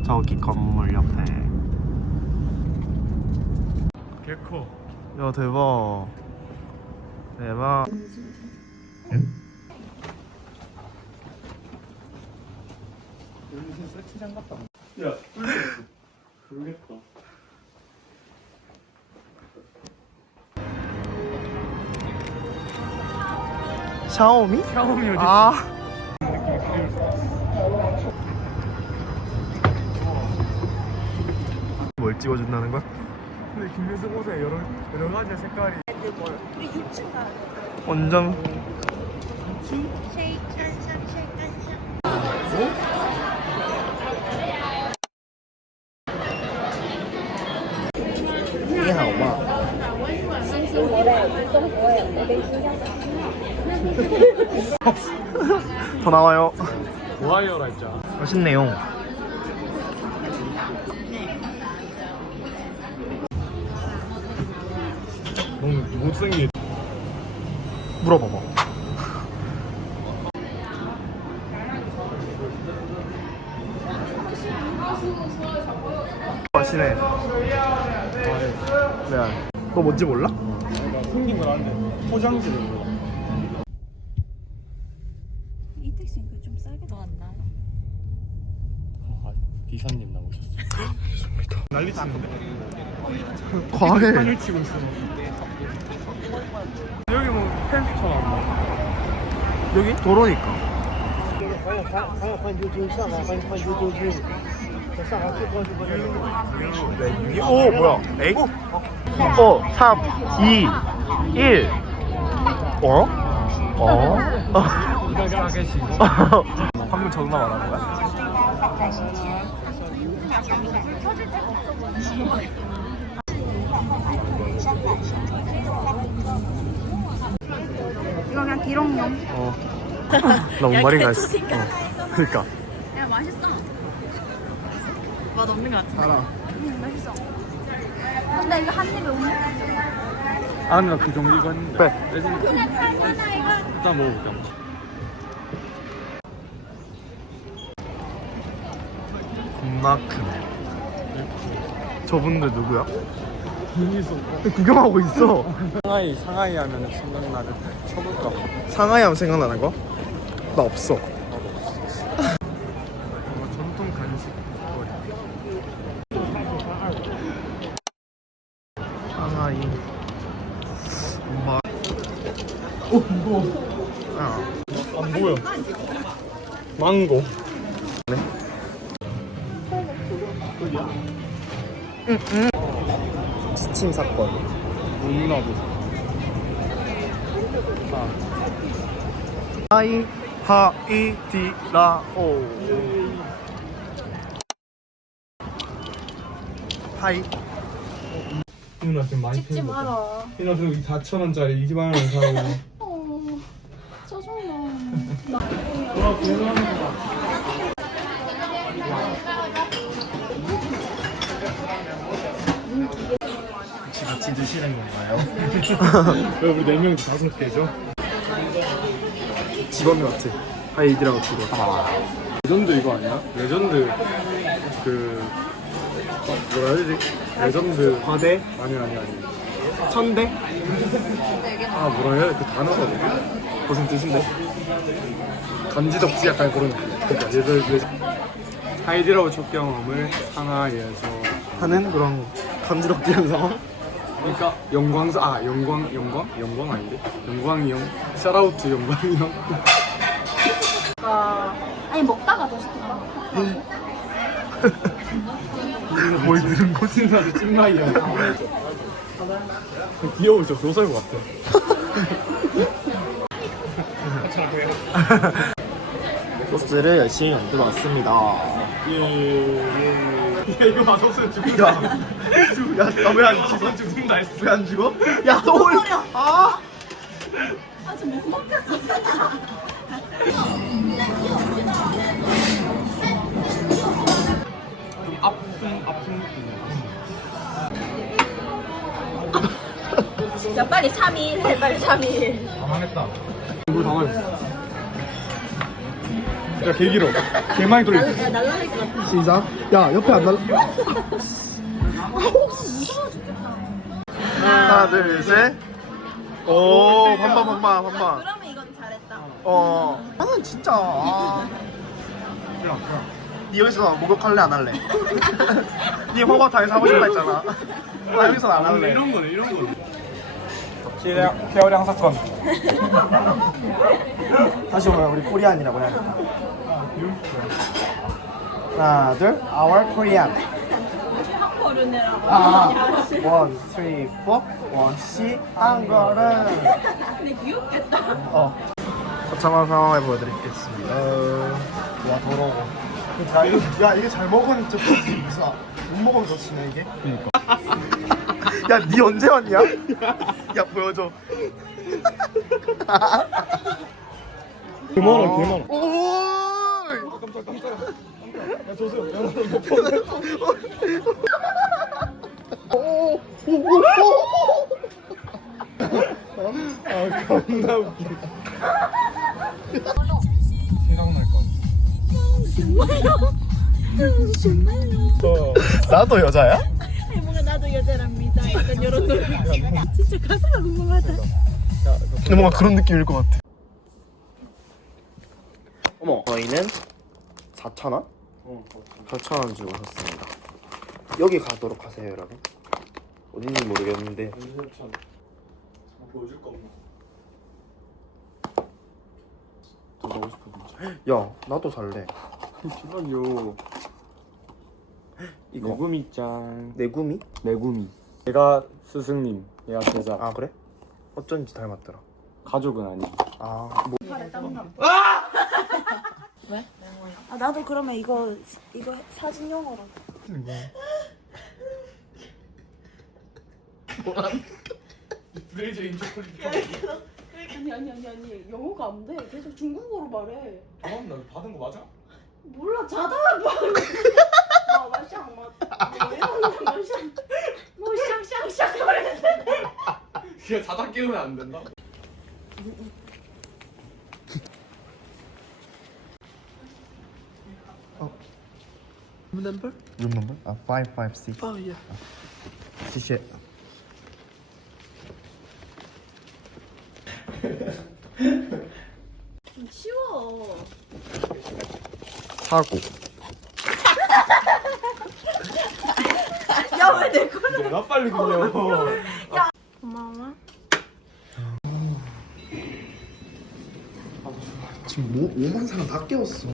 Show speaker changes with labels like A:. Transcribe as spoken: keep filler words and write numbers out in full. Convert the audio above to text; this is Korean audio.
A: 저기 건물 옆에.
B: 개커.
A: 야 대박. 대박.
B: 무슨 세트장 같다. 야, 뚫렸어. 모르겠다.
A: 샤오미?
B: 샤오미 어디?
A: 아. 뭘 찍어준다는 거야?
B: 근데 김민수 옷에 여러 여러 가지 색깔이.
C: 우리 육 층 가야 돼.
A: 원정.
C: 쉐이크 한 샷, 쉐이크 한 샷.
A: 더 나와요.
B: 오하이어라 있잖아.
A: 맛있네요.
B: 너무 못생긴.
A: 물어봐봐. 맛이네. 네. 너 뭔지 몰라?
B: 생긴 건 아는데 포장지를 몰라.
C: 이 택시 그좀 싸게 나왔나?
B: 아, 기사님 나오셨어. 난리 치는데?
A: 과해.
B: 판을 치고 있어. 여기 뭐 펜스처럼 막.
A: 여기 도로니까.
D: 欢迎欢欢迎欢迎溜溜上来，欢迎欢迎溜溜溜。在上海最高是不是？
A: 오 뭐야? 에이? 오, 삼, 이, 일. 어? 어?
B: 가게시.
A: 방금 전화 말하는 거야?
C: 이거 그냥 기록용.
A: 어. 나 뭔 말인가 했어. 어. 그니까.
C: 야 맛있어. 맛 없는 것 같아.
A: 알아.
C: 응 맛있어. 근데 이거 한 입에 오네.
B: 아, 나 그 정도 이거 했는데.
A: 빼.
B: 예전에
C: 근데 팔만아 이거.
B: 일단 먹어볼게.
A: 겁나 크네. 저분들 누구야?
B: 김민수.
A: 구경하고 있어.
B: 상하이, 상하이 하면 생각나는 쳐볼까?
A: 상하이 하면 생각나는 거? 나 없어.
B: 뭔가 전통 간식 거리.
A: 상하이. 엄마.
B: 오, 무거워.
A: 아.
B: 안 보여. 망고.
A: 지침 사건.
B: 너무나도.
A: 하이 하이디라오. 하이.
B: 누나 지금 많이
C: 찍지 마라.
B: 누나 그리고 이 사천 원짜리 이십 만 원 사고.
C: 어, 짜증나.
B: 와, 대단한 거다.
A: 같이 같이 드시는 건가요?
B: 왜 우리 네 명이 다섯 개죠?
A: 직원 같아. 하이디라고 직원.
B: 레전드 이거 아니야? 레전드 그 어, 뭐라 해야 되지? 레전드
A: 과대?
B: 아니 아니 아니
A: 천대?
B: 아 뭐라 해야 돼? 그 단어가 뭐야?
A: 무슨 뜻인데?
B: 간지덕지 약간 그런 느낌. 그러니까 예를 들어 하이디라고 첫 경험을 상하이에서
A: 하는 그런 감지럽게 현상.
B: 그러니까 영광사 아 영광 영광 영광 아닌데 영광이 형 샤라우트 영광이 형.
C: 아, 아니 먹다가 더 시킬까?
B: 뭘 들은 거지? 나도 찐마이야. 귀여우셔 조설 것 같아.
A: 소스를 열심히 만들어 왔습니다.
B: 예. 야 이거 맛없으면 죽는다.
A: 야, 야, 나 왜 안 죽어?
B: 죽는다 했어.
A: 왜 안 죽어? 야, 너 올. 아,
C: 아직 못 먹겠어.
B: 좀 아픈 아픈 느낌이야.
C: 야 빨리 삼 일 해 빨리 삼 일.
B: 아 망했다. 이거 당황했어. 야, 개 길어. 개 많이 돌려.
A: 시작. 야, 옆에 안 날라. 하나, 둘, 셋. 오, 반반, 반반, 반반.
C: 그러면 이건 잘했다.
A: 어. 나는 진짜. 아. 니 여기서 목욕할래 안 할래? 니 호박탕에서 하고 싶다 했잖아. 나 여기서 안 할래.
B: 이런 거네, 이런 거네. 케어량 사건.
A: 다시 오면 우리 코리안이라고 해야겠다. 하나, 둘. Our Korean.
C: 한거르네라고.
A: 아, one, three, four. 원씨 한 걸음.
C: 근데 귀엽겠다.
A: 어. 거창한 상황을 보여드리겠습니다. 와, 더러워. 야, 이거, 야, 이게 잘 먹으면 진짜 무슨 못 먹으면 더 치네 이게. 그니까. 야, 니 언제 왔냐? 야, 보여줘.
B: 개 많아, 개 많아.
A: 오!
B: 깜짝, 깜짝. 야, 조세요. 야,
A: 오! 오! 오!
B: 아, 겁나 웃기다. 생각날 것
C: 정말요? 정말요?
B: 같아.
A: 나도 여자야?
C: 뭔가 나도 여자랍니다. 약간 이런 노래. 진짜 가사가 궁금하다.
A: 근데 뭔가 그런 느낌일 것 같아. 어머, 저희는 사천 원?
B: 어,
A: 사천 원 주고 샀습니다. 여기 가도록 하세요, 여러분. 어딘지 모르겠는데.
B: 참. 보여줄 거 없나?
A: 더 사고 싶었는지. 야, 나도 살래.
E: 잠깐요.
A: 이거
E: 메구미짱.
A: 내구미?
E: 메구미. 내가 스승님, 내가 제자.
A: 아, 그래? 어쩐지 닮았더라.
E: 가족은 아니고.
A: 아, 뭐.
C: 왜? 아 나도 그러면 이거 이거 사진용으로.
B: 브레이저인 초콜릿.
F: 아니 아니 아니 아니 영어가 안 돼. 계속 중국어로 말해.
B: 아, 나 받은 거 맞아?
F: 몰라 자다가 뭐 마샹 뭐 마샹 뭐 샹샹샹 그랬는데
B: 그냥 자다 깨우면 안 된다.
A: Room number? Room number? 아, five five six. Oh yeah. 시시.
F: 좀 치워.
A: 사고.
C: 야왜 내 거?
B: 내가 빨리 굴려.
C: 고마워.
A: 지금 뭐, 오만 사람 다 깨웠어.